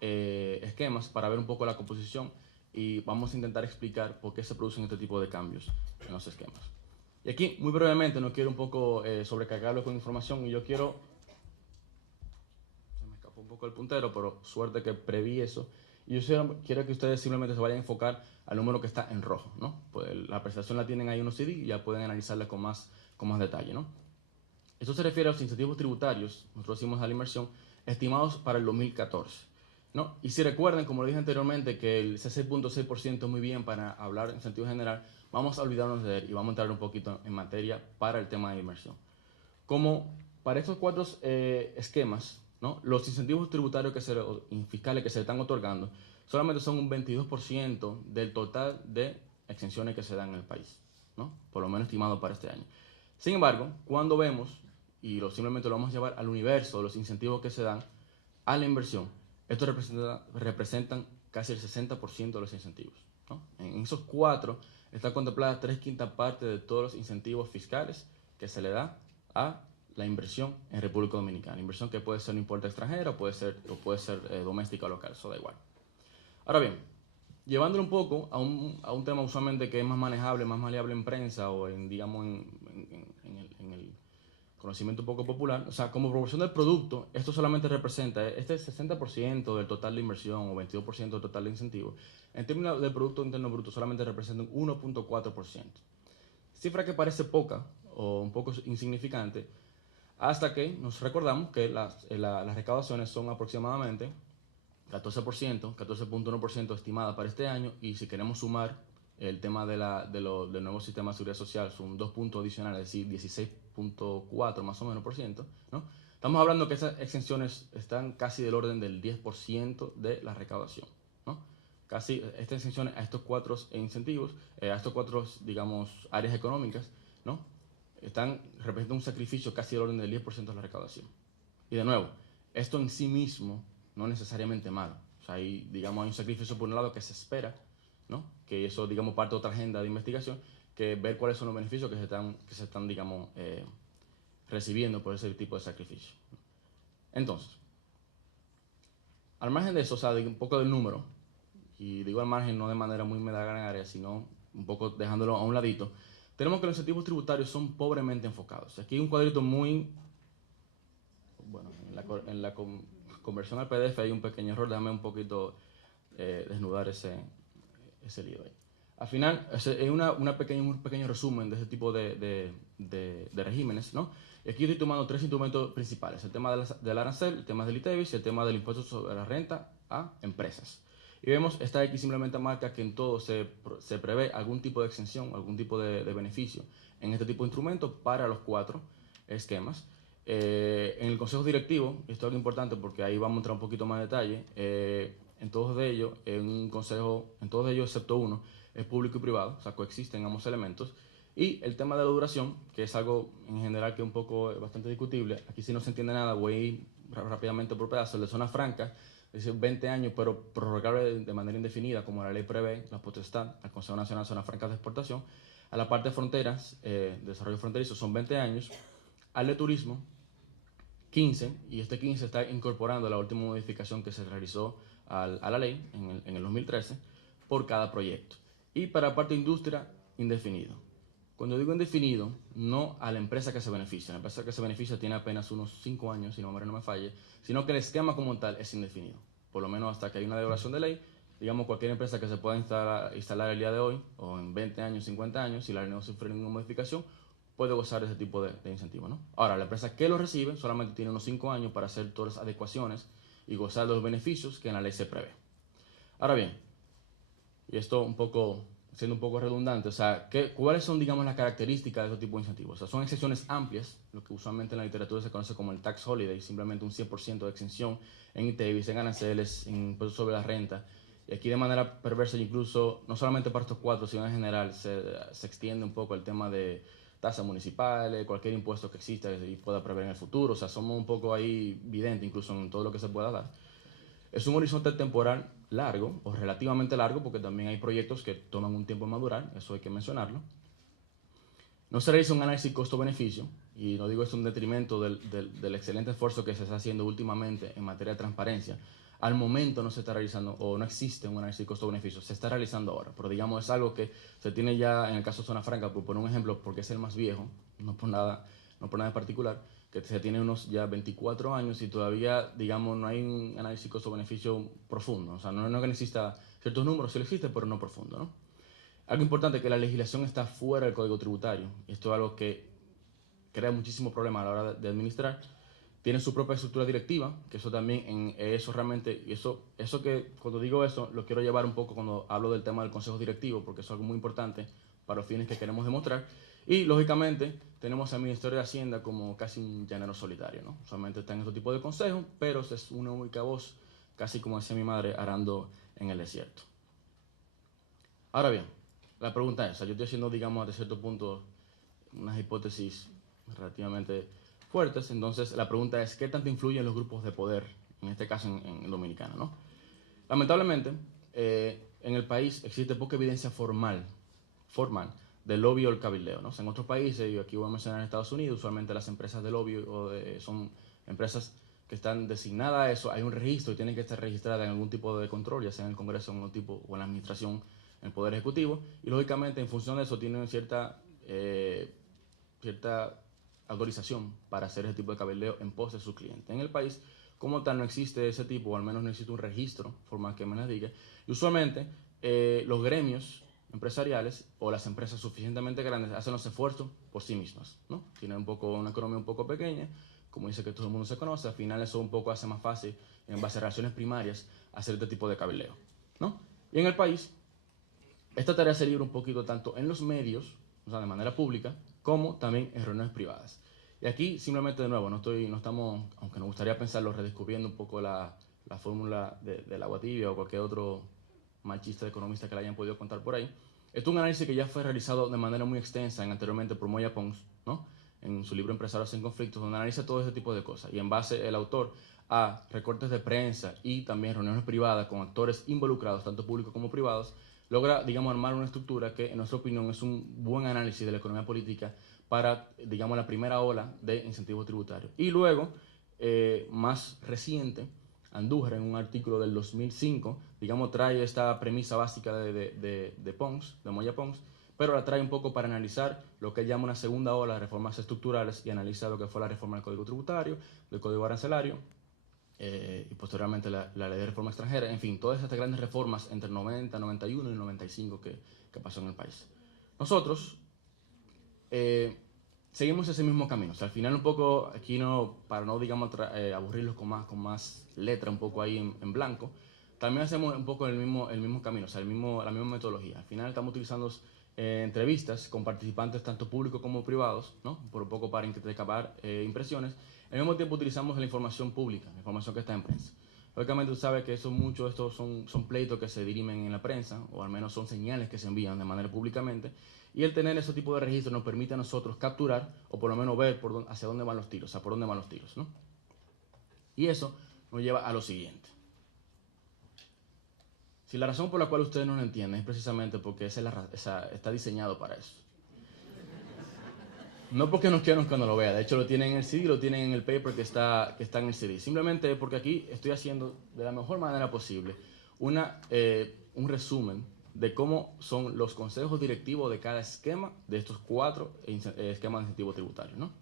esquemas para ver un poco la composición y vamos a intentar explicar por qué se producen este tipo de cambios en los esquemas. Y aquí, muy brevemente, no quiero un poco sobrecargarlo con información y yo quiero... Se me escapó un poco el puntero, pero suerte que preví eso. Y yo quiero que ustedes simplemente se vayan a enfocar al número que está en rojo, ¿no? Pues la presentación la tienen ahí en un CD y ya pueden analizarla con más detalle, ¿no? Esto se refiere a los incentivos tributarios, nosotros hicimos a la inversión, estimados para el 2014, ¿no? Y si recuerdan, como lo dije anteriormente, que el 6.6% es muy bien para hablar en sentido general, vamos a olvidarnos de él y vamos a entrar un poquito en materia para el tema de inversión. Como para estos 4 esquemas, ¿no?, los incentivos tributarios fiscales que se están otorgando solamente son un 22% del total de exenciones que se dan en el país, ¿no?, por lo menos estimado para este año. Sin embargo, cuando vemos, y simplemente lo vamos a llevar al universo de los incentivos que se dan a la inversión, estos representan casi el 60% de los incentivos, ¿no? En esos 4 está contemplada 3/5 parte de todos los incentivos fiscales que se le da a la inversión en República Dominicana. Inversión que puede ser un importe extranjero, puede ser doméstica o local, eso da igual. Ahora bien, llevándolo un poco a un tema usualmente que es más manejable, más maleable en prensa o digamos, en el conocimiento un poco popular, o sea, como proporción del producto, esto solamente representa, este 60% del total de inversión o 22% del total de incentivos, en términos del Producto Interno Bruto solamente representa un 1.4%. Cifra que parece poca o un poco insignificante, hasta que nos recordamos que las recaudaciones son aproximadamente 14%, 14.1% estimada para este año, y si queremos sumar el tema del nuevo sistema de seguridad social, son 2 puntos adicionales, es decir, 0.4 más o menos por ciento, ¿no? Estamos hablando que esas exenciones están casi del orden del 10% de la recaudación, ¿no? Casi estas exenciones a estos cuatro incentivos, a estos cuatro, digamos, áreas económicas, ¿no? Representan un sacrificio casi del orden del 10% de la recaudación. Y de nuevo, esto en sí mismo no es necesariamente malo. O sea, digamos, hay un sacrificio por un lado que se espera, ¿no? Que eso, digamos, parte de otra agenda de investigación, que ver cuáles son los beneficios que se están digamos, recibiendo por ese tipo de sacrificio. Entonces, al margen de eso, o sea, un poco del número, y digo al margen no de manera muy medaganaria, sino un poco dejándolo a un ladito, tenemos que los incentivos tributarios son pobremente enfocados. Aquí hay un cuadrito muy, bueno, en la conversión al PDF hay un pequeño error, déjame un poquito desnudar ese lío ahí. Al final, es un pequeño resumen de ese tipo de regímenes, ¿no? Y aquí estoy tomando tres instrumentos principales: el tema del arancel, el tema del ITEVIS y el tema del impuesto sobre la renta a empresas. Y vemos, esta X simplemente marca que en todo se prevé algún tipo de exención, algún tipo de beneficio en este tipo de instrumentos para los cuatro esquemas. En el consejo directivo, esto es algo importante porque ahí vamos a entrar un poquito más en detalle, en todos ellos, excepto uno, es público y privado, o sea, coexisten ambos elementos. Y el tema de la duración, que es algo en general que es un poco bastante discutible, aquí si no se entiende nada, voy a ir rápidamente por pedazos. El de zona franca, es decir, 20 años, pero prorrogable de manera indefinida, como la ley prevé, la potestad al Consejo Nacional de Zonas Francas de Exportación. A la parte de fronteras, desarrollo fronterizo, son 20 años. Al de turismo, 15, y este 15 está incorporando la última modificación que se realizó a la ley en el 2013 por cada proyecto. Y para la parte de industria, indefinido. Cuando digo indefinido, no a la empresa que se beneficia. La empresa que se beneficia tiene apenas unos 5 años, si no me falle, sino que el esquema como tal es indefinido. Por lo menos hasta que hay una derogación de ley, digamos, cualquier empresa que se pueda instalar el día de hoy, o en 20 años, 50 años, si la ley no sufre ninguna modificación, puede gozar de ese tipo de incentivos, ¿no? Ahora, la empresa que lo recibe solamente tiene unos 5 años para hacer todas las adecuaciones y gozar de los beneficios que en la ley se prevé. Ahora bien, y esto un poco, siendo un poco redundante, o sea, ¿cuáles son, digamos, las características de este tipo de incentivos? O sea, son exenciones amplias, lo que usualmente en la literatura se conoce como el tax holiday, simplemente un 100% de exención en ITEVIS, en aranceles, en impuestos sobre la renta. Y aquí de manera perversa, incluso, no solamente para estos cuatro, sino en general, se extiende un poco el tema de tasas municipales, cualquier impuesto que exista y pueda prever en el futuro. O sea, somos un poco ahí videntes incluso en todo lo que se pueda dar. Es un horizonte temporal largo, o relativamente largo, porque también hay proyectos que toman un tiempo en madurar, eso hay que mencionarlo. No se realiza un análisis costo-beneficio, y no digo esto en detrimento del excelente esfuerzo que se está haciendo últimamente en materia de transparencia. Al momento no se está realizando, o no existe un análisis costo-beneficio, se está realizando ahora, pero digamos es algo que se tiene ya en el caso de Zona Franca, por poner un ejemplo, porque es el más viejo, no por nada en particular, que se tiene unos ya 24 años y todavía, digamos, no hay un análisis costo-beneficio profundo. O sea, no que necesita ciertos números, sí lo existe, pero no profundo, ¿no? Algo importante es que la legislación está fuera del Código Tributario. Esto es algo que crea muchísimos problemas a la hora de administrar. Tiene su propia estructura directiva, que eso también, eso realmente, y eso que cuando digo eso, lo quiero llevar un poco cuando hablo del tema del Consejo Directivo, porque eso es algo muy importante para los fines que queremos demostrar. Y, lógicamente, tenemos al Ministerio de Hacienda como casi un llanero solitario, ¿no? Solamente está en este tipo de consejos, pero es una única voz, casi como decía mi madre, arando en el desierto. Ahora bien, la pregunta es, o sea, yo estoy haciendo, digamos, hasta cierto punto, unas hipótesis relativamente fuertes, entonces la pregunta es, ¿qué tanto influyen los grupos de poder, en este caso en Dominicana, ¿no? Lamentablemente, en el país existe poca evidencia formal del lobby o el cabildeo, ¿no? O sea, en otros países, y aquí voy a mencionar en Estados Unidos, usualmente las empresas de lobby son empresas que están designadas a eso, hay un registro y tienen que estar registradas en algún tipo de control, ya sea en el Congreso, en algún tipo, o en la administración, en el Poder Ejecutivo, y lógicamente en función de eso tienen cierta autorización para hacer ese tipo de cabildeo en pos de sus clientes. En el país, como tal, no existe ese tipo, o al menos no existe un registro formal que me las diga, y usualmente los gremios empresariales o las empresas suficientemente grandes hacen los esfuerzos por sí mismas, ¿no? Tienen una economía un poco pequeña, como dice que todo el mundo se conoce, al final eso un poco hace más fácil, en base a relaciones primarias, hacer este tipo de cabildeo, ¿no? Y en el país, esta tarea se libra un poquito tanto en los medios, o sea, de manera pública, como también en reuniones privadas. Y aquí simplemente de nuevo, no estamos, aunque nos gustaría pensarlo, redescubriendo un poco la fórmula del agua tibia o cualquier otro machista economista que le hayan podido contar por ahí. Esto es un análisis que ya fue realizado de manera muy extensa anteriormente por Moya Pons, ¿no? En su libro Empresarios en Conflictos, donde analiza todo ese tipo de cosas. Y en base el autor a recortes de prensa y también reuniones privadas con actores involucrados, tanto públicos como privados, logra, digamos, armar una estructura que, en nuestra opinión, es un buen análisis de la economía política para, digamos, la primera ola de incentivos tributarios. Y luego, más reciente, Andújar, en un artículo del 2005, digamos, trae esta premisa básica de Pons, de Moya Pons, pero la trae un poco para analizar lo que él llama una segunda ola de reformas estructurales y analiza lo que fue la reforma del Código Tributario, del Código Arancelario, y posteriormente la ley de reforma extranjera, en fin, todas estas grandes reformas entre el 90, 91 y 95 que pasó en el país. Nosotros seguimos ese mismo camino. O sea, al final un poco, aquí no, para no, digamos, aburrirlos con más letra un poco ahí en blanco, también hacemos un poco el mismo camino, o sea, la misma metodología. Al final estamos utilizando entrevistas con participantes tanto públicos como privados, ¿no? Por un poco para intercambiar impresiones. Al mismo tiempo utilizamos la información pública, la información que está en prensa. Lógicamente tú sabes que muchos de estos son pleitos que se dirimen en la prensa, o al menos son señales que se envían de manera públicamente, y el tener ese tipo de registro nos permite a nosotros capturar, o por lo menos ver hacia dónde van los tiros, o sea, por dónde van los tiros, ¿no? Y eso nos lleva a lo siguiente. Si la razón por la cual ustedes no lo entienden es precisamente porque está diseñado para eso. No porque no quieran que no lo vea, de hecho lo tienen en el CD, lo tienen en el paper que está en el CD. Simplemente porque aquí estoy haciendo de la mejor manera posible un resumen de cómo son los consejos directivos de cada esquema de estos 4 esquemas de incentivo tributario, ¿no?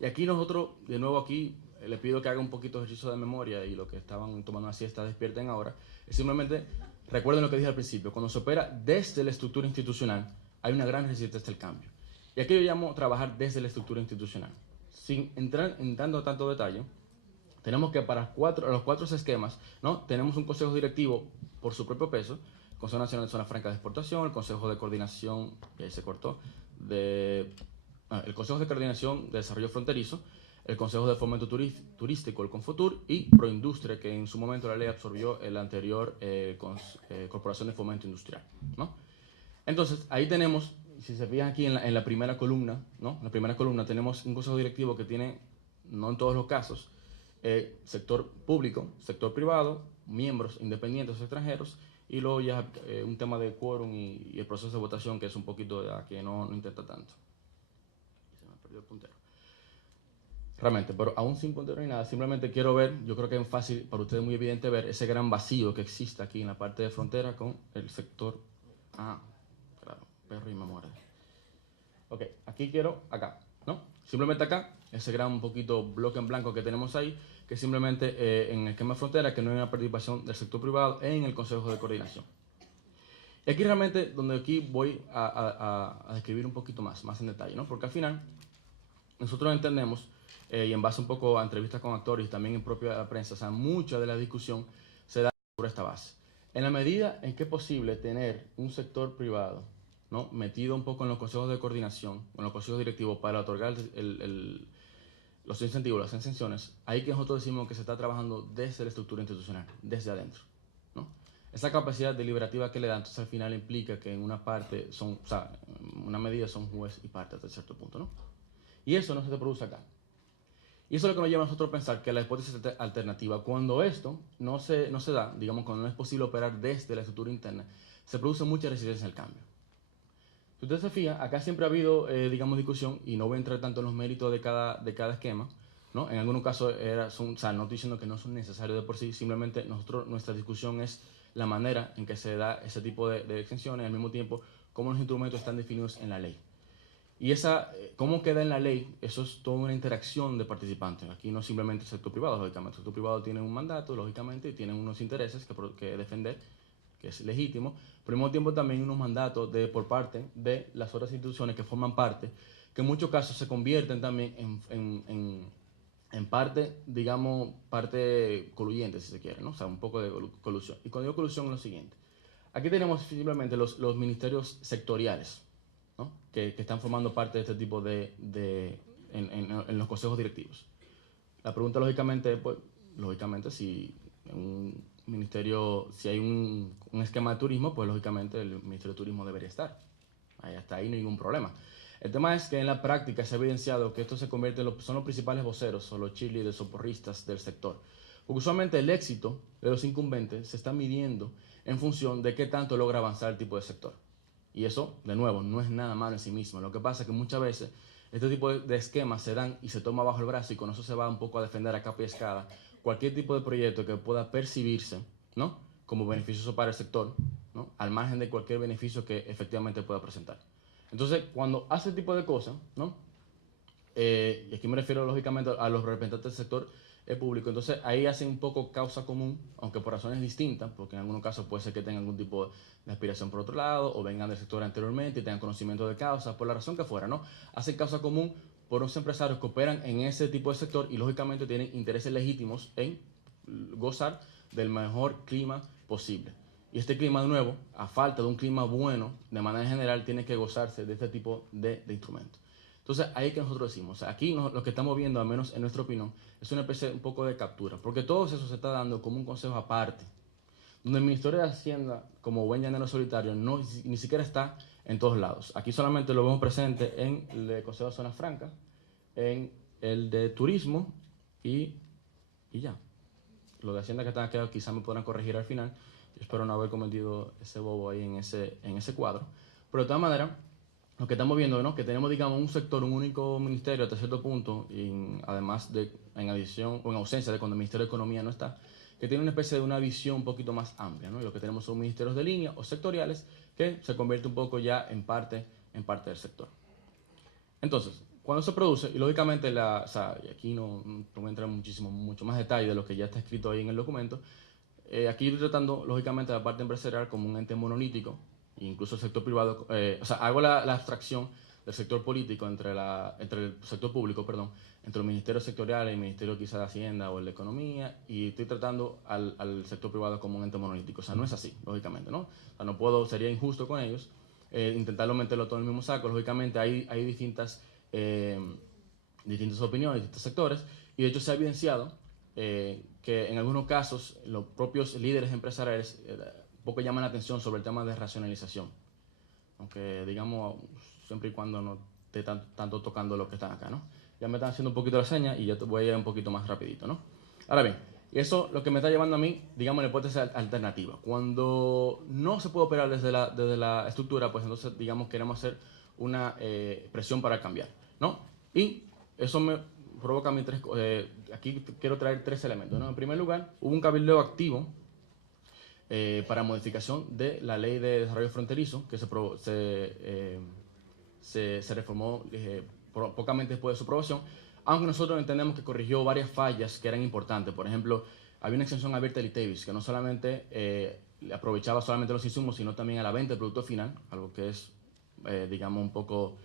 Y aquí nosotros, de nuevo aquí, les pido que hagan un poquito de ejercicio de memoria y los que estaban tomando una siesta despierten ahora. Es simplemente recuerden lo que dije al principio, cuando se opera desde la estructura institucional hay una gran resistencia al cambio. Y aquí yo llamo trabajar desde la estructura institucional. Sin entrar en tanto detalle, tenemos que para los 4 esquemas, ¿no? Tenemos un consejo directivo por su propio peso, el Consejo Nacional de Zona Franca de Exportación, el Consejo de Coordinación, se cortó, el Consejo de Coordinación de Desarrollo Fronterizo, el Consejo de Fomento Turístico, el Confotur, y Proindustria, que en su momento la ley absorbió la anterior Corporación de Fomento Industrial, ¿no? Entonces, ahí tenemos, si se fijan aquí en la primera columna, ¿no? En la primera columna tenemos un consejo directivo que tiene, no en todos los casos, sector público, sector privado, miembros independientes o extranjeros, y luego ya un tema de quórum y el proceso de votación, que es un poquito que no intenta tanto. Se me perdió el puntero. Realmente, pero aún sin puntero ni nada, simplemente quiero ver, yo creo que es fácil, para ustedes muy evidente ver ese gran vacío que existe aquí en la parte de frontera con el sector. Claro, perro y me muerde. Ok, aquí quiero, acá, ¿no? Simplemente acá, ese gran un poquito bloque en blanco que tenemos ahí, que simplemente en el esquema de frontera, que no hay una participación del sector privado en el Consejo de Coordinación. Y aquí realmente, donde aquí voy a describir un poquito más en detalle, ¿no? Porque al final, nosotros entendemos, y en base un poco a entrevistas con actores y también en propia prensa, o sea, mucha de la discusión se da sobre esta base. En la medida en que es posible tener un sector privado, ¿no? Metido un poco en los consejos de coordinación, en los consejos directivos para otorgar los incentivos, las exenciones, ahí que nosotros decimos que se está trabajando desde la estructura institucional, desde adentro, ¿no? Esa capacidad deliberativa que le da, entonces al final implica que en una parte en una medida son juez y parte hasta cierto punto, ¿no? Y eso no se te produce acá. Y eso es lo que nos lleva a nosotros a pensar que la hipótesis alternativa, cuando esto no se da, digamos, cuando no es posible operar desde la estructura interna, se produce mucha resistencia al cambio. Si usted se fija, acá siempre ha habido, digamos, discusión, y no voy a entrar tanto en los méritos de cada esquema, ¿no? En algunos casos, o sea, no estoy diciendo que no son necesarios de por sí, simplemente nuestra discusión es la manera en que se da ese tipo de exenciones, y al mismo tiempo, cómo los instrumentos están definidos en la ley. Y cómo queda en la ley, eso es toda una interacción de participantes. Aquí no simplemente el sector privado, lógicamente. El sector privado tiene un mandato, lógicamente, y tiene unos intereses que defender, que es legítimo, pero al mismo tiempo también unos mandatos por parte de las otras instituciones que forman parte, que en muchos casos se convierten también en parte, digamos, parte coluyente, si se quiere, ¿no? O sea, un poco de colusión. Y cuando digo colusión es lo siguiente. Aquí tenemos simplemente los ministerios sectoriales, ¿no? que están formando parte de este tipo en los consejos directivos. La pregunta lógicamente, pues, lógicamente si un ministerio, si hay un esquema de turismo, pues lógicamente el Ministerio de Turismo debería estar. Hasta ahí no hay ningún problema. El tema es que en la práctica se ha evidenciado que esto se convierte son los principales voceros o los cheerleaders o porristas del sector. Porque usualmente el éxito de los incumbentes se está midiendo en función de qué tanto logra avanzar el tipo de sector. Y eso, de nuevo, no es nada malo en sí mismo. Lo que pasa es que muchas veces este tipo de esquemas se dan y se toma bajo el brazo y con eso se va un poco a defender a capa y espada cualquier tipo de proyecto que pueda percibirse, ¿no?, como beneficioso para el sector, ¿no?, al margen de cualquier beneficio que efectivamente pueda presentar. Entonces, cuando hace este tipo de cosas, ¿no?, y aquí me refiero lógicamente a los representantes del sector público, entonces ahí hacen un poco causa común, aunque por razones distintas, porque en algunos casos puede ser que tengan algún tipo de aspiración por otro lado, o vengan del sector anteriormente y tengan conocimiento de causa, por la razón que fuera, ¿no? Hacen causa común por unos empresarios que operan en ese tipo de sector y lógicamente tienen intereses legítimos en gozar del mejor clima posible. Y este clima, de nuevo, a falta de un clima bueno, de manera general, tiene que gozarse de este tipo de instrumentos. Entonces, ahí que nosotros decimos, o sea, aquí lo que estamos viendo, al menos en nuestra opinión, es una especie un poco de captura, porque todo eso se está dando como un consejo aparte, donde el Ministerio de Hacienda, como buen llanero solitario, no, ni siquiera está en todos lados. Aquí solamente lo vemos presente en el Consejo de Zonas Francas, en el de Turismo y ya. Lo de Hacienda que están aquí quizás me podrán corregir al final. Yo espero no haber cometido ese bobo ahí en ese cuadro. Pero de todas maneras, lo que estamos viendo, ¿no?, que tenemos, digamos, un sector, un único ministerio hasta cierto punto, y además en adición o en ausencia de cuando el Ministerio de Economía no está, que tiene una especie de una visión un poquito más amplia, ¿no? Y lo que tenemos son ministerios de línea o sectoriales que se convierte un poco ya en parte del sector. Entonces, cuando se produce, y lógicamente, o sea, y aquí no voy a entrar mucho más detalle de lo que ya está escrito ahí en el documento, aquí estoy tratando, lógicamente, la parte empresarial como un ente monolítico, incluso el sector privado, o sea, hago la abstracción del sector político entre el sector público, perdón, entre los ministerios sectoriales, el ministerio quizá de Hacienda o el de Economía, y estoy tratando al sector privado como un ente monolítico. O sea, no es así, lógicamente, ¿no? O sea, no puedo, sería injusto con ellos intentarlo meterlo todo en el mismo saco. Lógicamente hay distintas opiniones, distintos sectores, y de hecho se ha evidenciado que en algunos casos los propios líderes empresariales poco llaman la atención sobre el tema de racionalización, aunque digamos siempre y cuando no esté tanto tocando lo que están acá, ¿no? Ya me están haciendo un poquito la seña y ya te voy a ir un poquito más rapidito, ¿no? Ahora bien, eso lo que me está llevando a mí, digamos, la hipótesis alternativa. Cuando no se puede operar desde la estructura, pues entonces, digamos, queremos hacer una presión para cambiar, ¿no? Y eso me provoca aquí quiero traer tres elementos, ¿no? En primer lugar, hubo un cabildeo activo para modificación de la ley de desarrollo fronterizo que se reformó pocamente después de su aprobación, aunque nosotros entendemos que corrigió varias fallas que eran importantes. Por ejemplo, había una exención abierta del ITEVIS que no solamente aprovechaba solamente los insumos, sino también a la venta del producto final, algo que es, digamos, un poco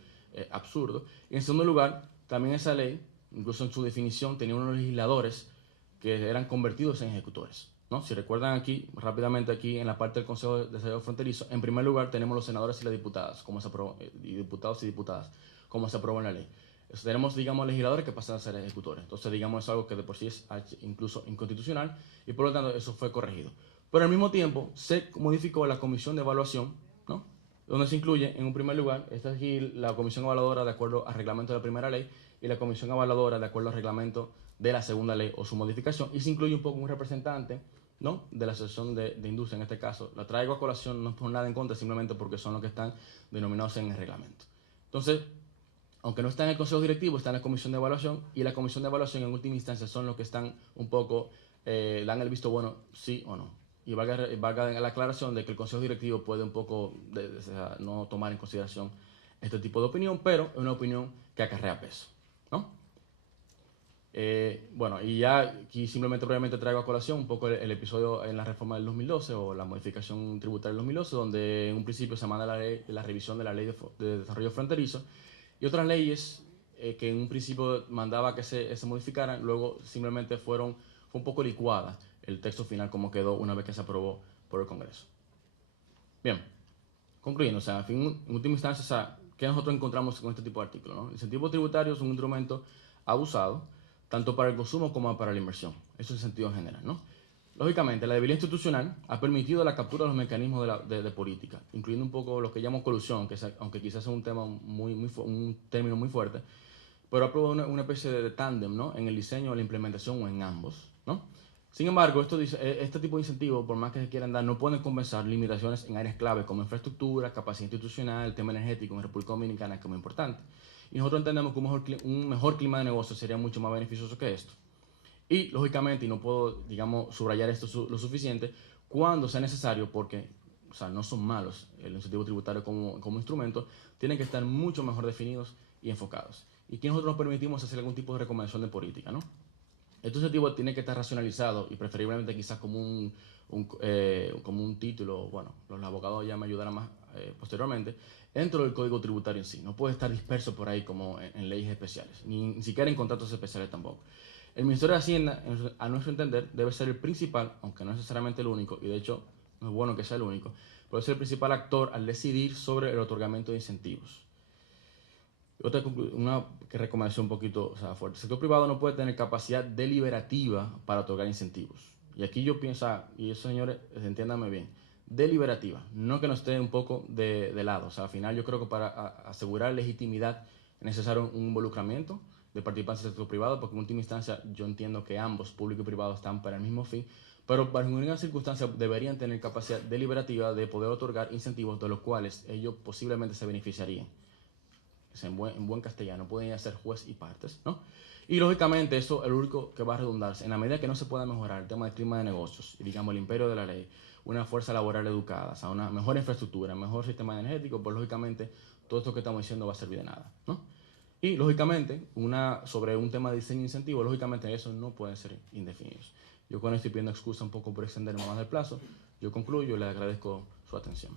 absurdo. Y en segundo lugar, también esa ley, incluso en su definición, tenía unos legisladores que eran convertidos en ejecutores, ¿no? Si recuerdan aquí, rápidamente aquí en la parte del Consejo de Desarrollo Fronterizo, en primer lugar tenemos los senadores y las diputadas, como se aprobó, y diputados y diputadas, como se aprobó en la ley. Tenemos, digamos, legisladores que pasan a ser ejecutores. Entonces, digamos, es algo que de por sí es incluso inconstitucional y por lo tanto eso fue corregido. Pero al mismo tiempo se modificó la comisión de evaluación, ¿no?, donde se incluye, en un primer lugar, esta es la comisión evaluadora de acuerdo al reglamento de la primera ley y la comisión evaluadora de acuerdo al reglamento de la segunda ley o su modificación, y se incluye un poco un representante, ¿no?, de la Asociación de Industria en este caso. La traigo a colación, no por nada en contra, simplemente porque son los que están denominados en el reglamento. Entonces, aunque no está en el consejo directivo, está en la comisión de evaluación, y la comisión de evaluación en última instancia son los que están un poco, dan el visto bueno sí o no. Y valga la aclaración de que el consejo directivo puede un poco no tomar en consideración este tipo de opinión, pero es una opinión que acarrea peso, ¿no? Bueno, y ya aquí simplemente brevemente traigo a colación un poco el episodio en la reforma del 2012 o la modificación tributaria del 2012, donde en un principio se manda la revisión de la ley de desarrollo fronterizo y otras leyes que en un principio mandaba que se modificaran, luego simplemente fue un poco licuada el texto final como quedó una vez que se aprobó por el Congreso. Bien, concluyendo, o sea, en última instancia, o sea, ¿qué nosotros encontramos con este tipo de artículos, ¿no? El incentivo tributario es un instrumento abusado, tanto para el consumo como para la inversión. Eso es el sentido general, ¿no? Lógicamente, la debilidad institucional ha permitido la captura de los mecanismos de política, incluyendo un poco lo que llamo colusión, que aunque quizás es un tema un término muy fuerte, pero ha probado una especie de tándem, ¿no? En el diseño, la implementación o en ambos, ¿no? Sin embargo, este tipo de incentivos, por más que se quieran dar, no pueden compensar limitaciones en áreas clave como infraestructura, capacidad institucional, el tema energético en República Dominicana, que es muy importante. Y nosotros entendemos que un mejor clima de negocio sería mucho más beneficioso que esto. Y, lógicamente, y no puedo, digamos, subrayar esto lo suficiente, cuando sea necesario, porque, o sea, no son malos el incentivo tributario como instrumento, tienen que estar mucho mejor definidos y enfocados. Y que nosotros nos permitimos hacer algún tipo de recomendación de política, ¿no? Este incentivo tiene que estar racionalizado y preferiblemente quizás como un título, bueno, los abogados ya me ayudarán más posteriormente, dentro del código tributario en sí. No puede estar disperso por ahí como en leyes especiales, ni siquiera en contratos especiales tampoco. El Ministerio de Hacienda, a nuestro entender, debe ser el principal, aunque no necesariamente el único, y de hecho no es bueno que sea el único, pero ser el principal actor al decidir sobre el otorgamiento de incentivos. Una recomendación un poquito, o sea, fuerte. El sector privado no puede tener capacidad deliberativa para otorgar incentivos. Y aquí yo pienso, y eso, señores, entiéndanme bien, deliberativa, no que nos esté un poco de lado. O sea, al final yo creo que para asegurar legitimidad es necesario un involucramiento de participantes del sector privado, porque en última instancia yo entiendo que ambos, público y privado, están para el mismo fin, pero para ninguna circunstancia deberían tener capacidad deliberativa de poder otorgar incentivos de los cuales ellos posiblemente se beneficiarían. En buen castellano, pueden ser juez y partes, ¿no? Y lógicamente eso es lo único que va a redundarse. En la medida que no se pueda mejorar el tema del clima de negocios y, digamos, el imperio de la ley, una fuerza laboral educada, o sea, una mejor infraestructura, mejor sistema energético, pues lógicamente todo esto que estamos diciendo va a servir de nada, ¿no? Y lógicamente, sobre un tema de diseño e incentivo, lógicamente eso no pueden ser indefinidos. Yo con esto estoy pidiendo excusa un poco por extenderme más del plazo. Yo concluyo y le agradezco su atención.